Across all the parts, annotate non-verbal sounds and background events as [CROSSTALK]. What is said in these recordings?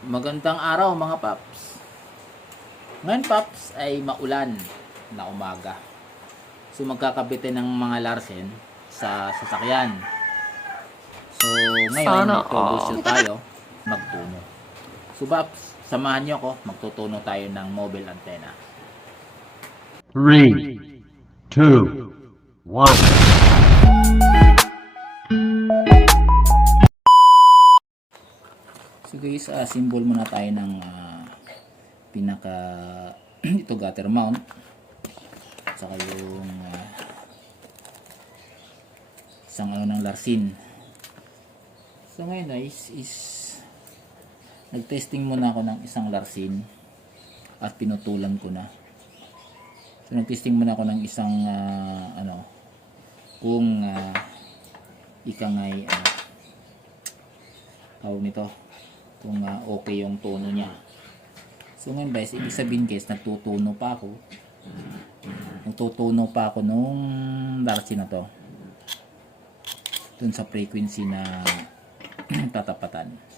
Magandang araw mga paps. Ngayon paps ay maulan na umaga. So magkakabitin ng mga Larsen sa sasakyan. So ngayon Sana magtubusto tayo magtuno. So paps, samahan niyo ako, magtutuno tayo ng mobile antenna. Three, two, one. So guys, ah, symbol muna tayo ng ah, pinaka [CLEARS THROAT] ito gutter mount. Saka yung ah, isang ano ng larsin. So ngayon guys is nag-testing muna ako ng isang larsin at pinutulan ko na. So nag-testing muna ako ng isang ah, ano kung uh, ikangay ano tawag nito kung ah, okay yung tono niya. So ngayon guys, ibig sabihin guys, nagtutuno pa ako. Nagtutuno pa ako nung Darcy na to. Dun sa frequency na [CLEARS THROAT] tatapatan.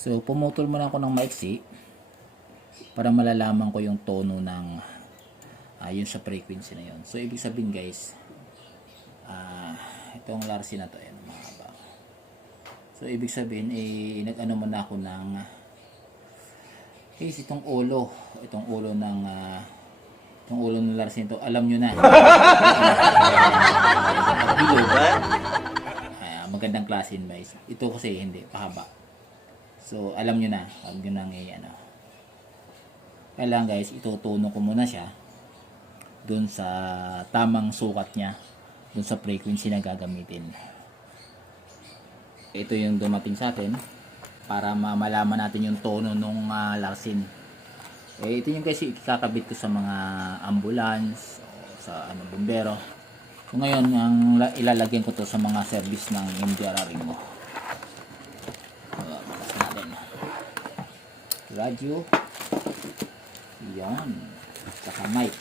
So, pumutol muna ako ng maiksi para malalaman ko yung tono ng ah, yun sa frequency na yun. So, ibig sabihin guys, ah, itong Larsi na to, yan, mahaba. So, ibig sabihin, eh, nag-ano muna ako ng guys, itong ulo, itong ulo ng ah, itong ulo ng Larsi to, alam nyo na. [LAUGHS] Bilog. Ah, magandang klase yun guys. Ito kasi hindi, pahaba. So, alam nyo na. Huwag nyo nang i- ano. Kailangan guys, itutuno ko muna siya dun sa tamang sukat niya dun sa frequency na gagamitin. Ito yung dumating sa atin para ma- malaman natin yung tono nung ah, larsin. Eh, ito yung guys ikakabit ko sa mga ambulance sa ano, bumbero. So, ngayon, ang la- ilalagyan ko to sa mga service ng MDRR mo. Uh, natin. Radio. Yan. Saka mic.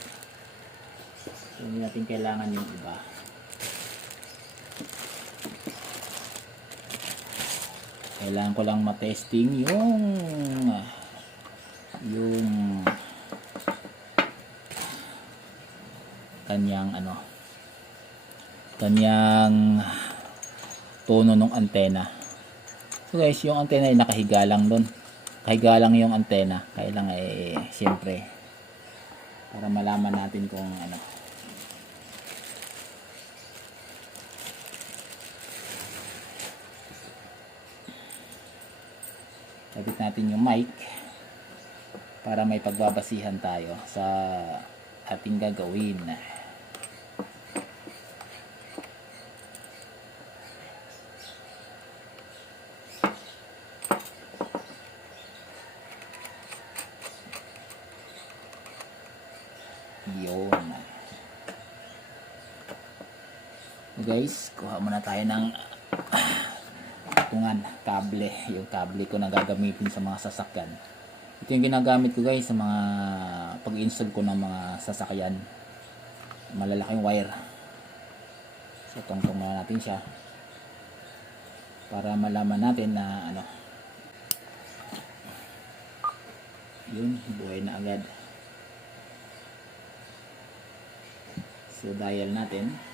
So, hindi natin kailangan yung iba. Kailangan ko lang matesting yung yung kanyang ano kanyang tono ng antena. So guys, yung antena ay nakahiga lang doon. Kahiga lang yung antena. Kaya lang eh, siyempre, para malaman natin kung ano. Kabit natin yung mic para may pagbabasihan tayo sa ating gagawin. Yun. So guys, kuha muna tayo ng tungan, kable. Yung kable ko na gagamitin sa mga sasakyan. Ito yung ginagamit ko guys sa mga pag-install ko ng mga sasakyan. Malalaking wire. So tungtong muna natin siya. Para malaman natin na ano. Yun, buhay na agad. So dial natin.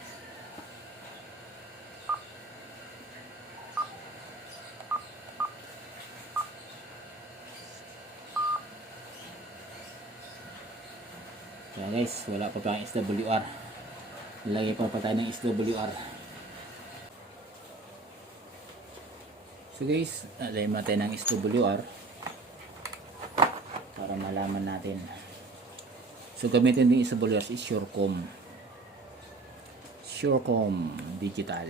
Kaya guys, wala pa tayong SWR. Lagay pa pa tayo ng SWR. So guys, lagay mo tayo ng SWR para malaman natin. So gamitin din SWR is Surecom. Surecom Digital.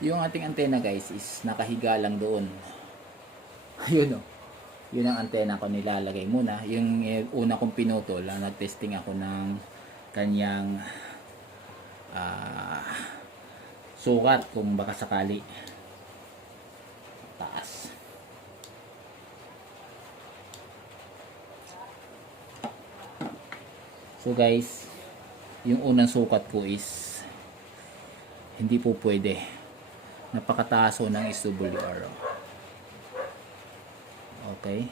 Yung ating antena guys is nakahiga lang doon. [LAUGHS] Ayun o. Yun ang antena ko nilalagay muna. Yung eh, una kong pinutol, ah, nag-testing ako ng kanyang ah, sukat kung baka sakali. Taas. So guys, yung unang sukat ko is hindi po pwede. Napakataas ng SWR. Okay?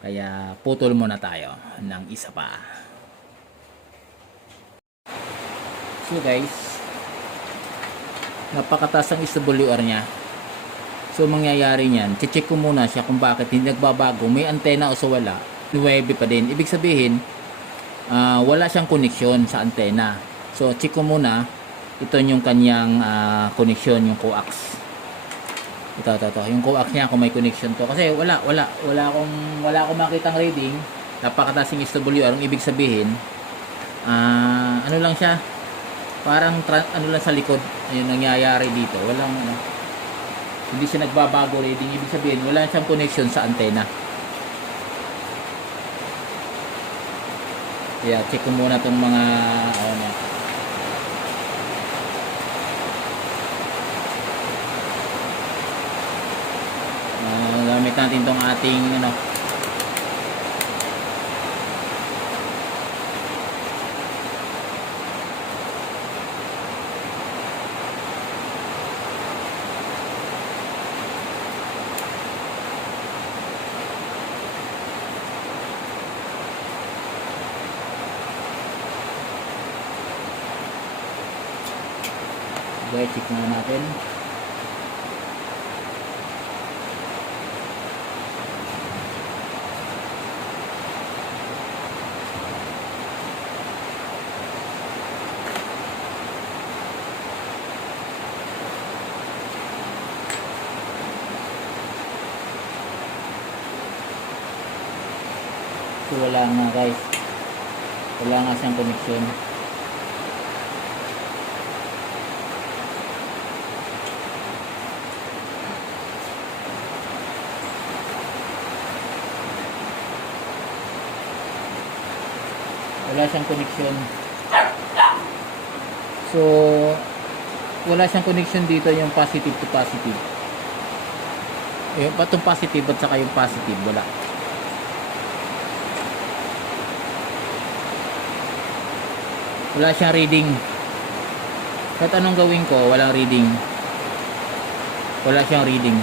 Kaya putol muna tayo ng isa pa. So guys, napakataas ang SWR niya. So mangyayari niyan, check ko muna siya kung bakit hindi nagbabago. May antena o so wala. 9 pa din. Ibig sabihin, ah, wala siyang koneksyon sa antena. So check ko muna ito yung kanyang koneksyon, yung coax. Ito, ito, ito. Yung coax niya kung may connection to. Kasi wala, wala, wala akong, wala akong makitang reading. Napakataas yung SWR. Ang ibig sabihin, ah, ano lang siya, parang ano lang sa likod. Ayun nangyayari dito. Walang, ano, hindi siya nagbabago reading. Ibig sabihin, wala siyang connection sa antena. Kaya check ko muna tong mga, ano niya. Ah, gamit natin tong ating ano Okay, check muna natin. So wala nga guys. Wala nga siyang connection. Wala siyang connection. So wala siyang connection dito yung positive to positive. Yung patong positive at saka yung positive wala. Wala siyang reading. Kahit anong gawin ko walang reading. Wala siyang reading.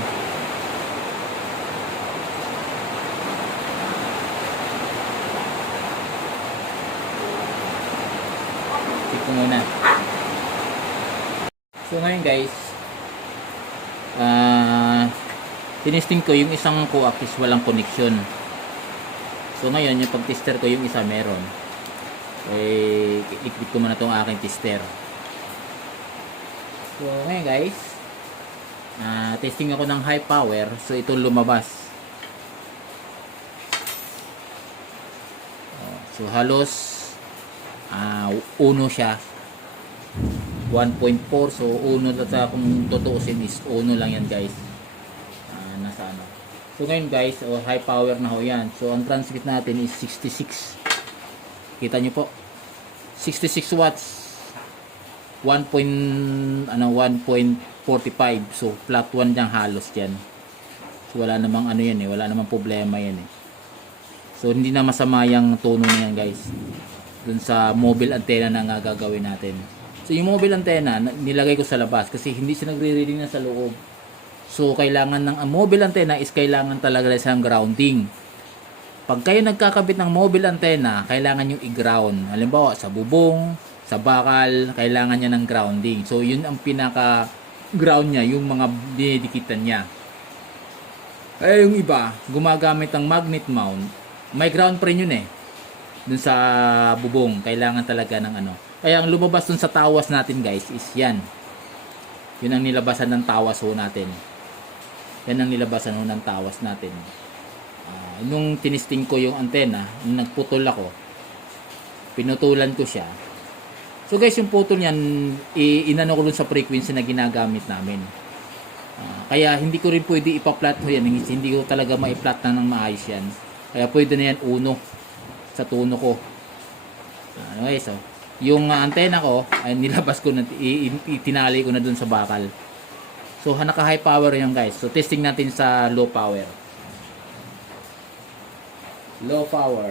Check ko muna. So ngayon guys ah tinesting ko yung isang coax is walang connection. So ngayon yung pag-tester ko yung isa meron eh iklik ko muna tong aking tester. So ngayon guys ah testing ako ng high power so ito lumabas. Oh, so halos ah uno siya. 1.4 so uno sa kung tutuusin is uno lang yan guys. Ah, nasa ano. So ngayon guys oh, high power na ho yan. So ang transmit natin is 66 Kita nyo po. 66 watts. 1. point, ano, 1.45. So, flat 1 dyan halos dyan. So, wala namang ano yan eh. Wala namang problema yan eh. So, hindi na masama yung tono na yan guys. Dun sa mobile antenna na nga gagawin natin. So, yung mobile antenna, na- nilagay ko sa labas kasi hindi siya nagre-reading na sa loob. So, kailangan ng ang mobile antenna is kailangan talaga siyang grounding. Pag kayo nagkakabit ng mobile antenna, kailangan yung i-ground. Halimbawa, sa bubong, sa bakal, kailangan niya ng grounding. So, yun ang pinaka ground niya, yung mga dinidikitan niya. Kaya yung iba, gumagamit ng magnet mount, may ground pa rin yun eh. Dun sa bubong, kailangan talaga ng ano. Kaya ang lumabas dun sa tawas natin guys is yan. Yun ang nilabasan ng tawas ho natin. Yan ang nilabasan ho ng tawas natin. Nung tinisting ko yung antena, nagputol ako, pinutulan ko siya. So guys, yung putol niyan, inano ko sa frequency na ginagamit namin. Ah, kaya hindi ko rin pwede ipa-flat mo yan. Hindi ko talaga ma-flat na ng maayos yan. Kaya pwede na yan uno sa tuno ko. Ano guys, oh. Yung ah, antena ko, ay nilabas ko na, itinali ko na dun sa bakal. So, naka high power yan guys. So, testing natin sa low power. Low power.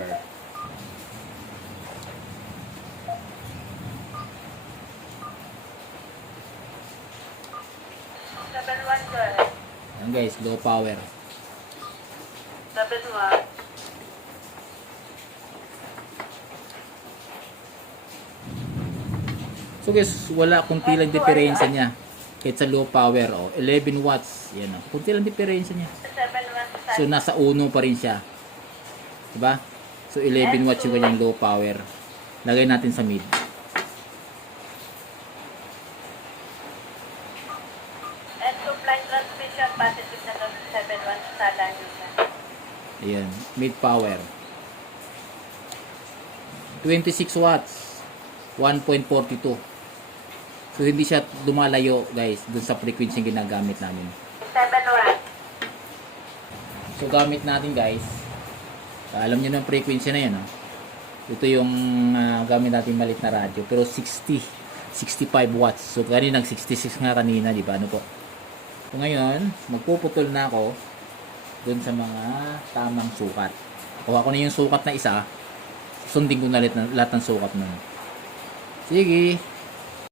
Seven one. Yan guys, low power. Seven one. So guys, wala kunti lang diferensya niya. Kahit sa low power, oh, 11 watts. Yan, oh. Kunti lang diferensya niya. So, nasa uno pa rin siya. Diba? So, 11 watts yung kanyang low power. Lagay natin sa mid. Ayan, mid power. 26 watts. 1.42. So, hindi siya lumalayo, guys, dun sa frequency ginagamit namin. Seven one. So, gamit natin, guys. Alam na yung frequency na yan, oh. Ito yung ah, gamit natin malit na radyo. Pero 60, 65 watts. So, kanina nag 66 nga kanina, di ba? Ano po? So, ngayon, magpuputol na ako dun sa mga tamang sukat. Kuha ko na yung sukat na isa. Sundin ko na lahat ng sukat nun. Sige.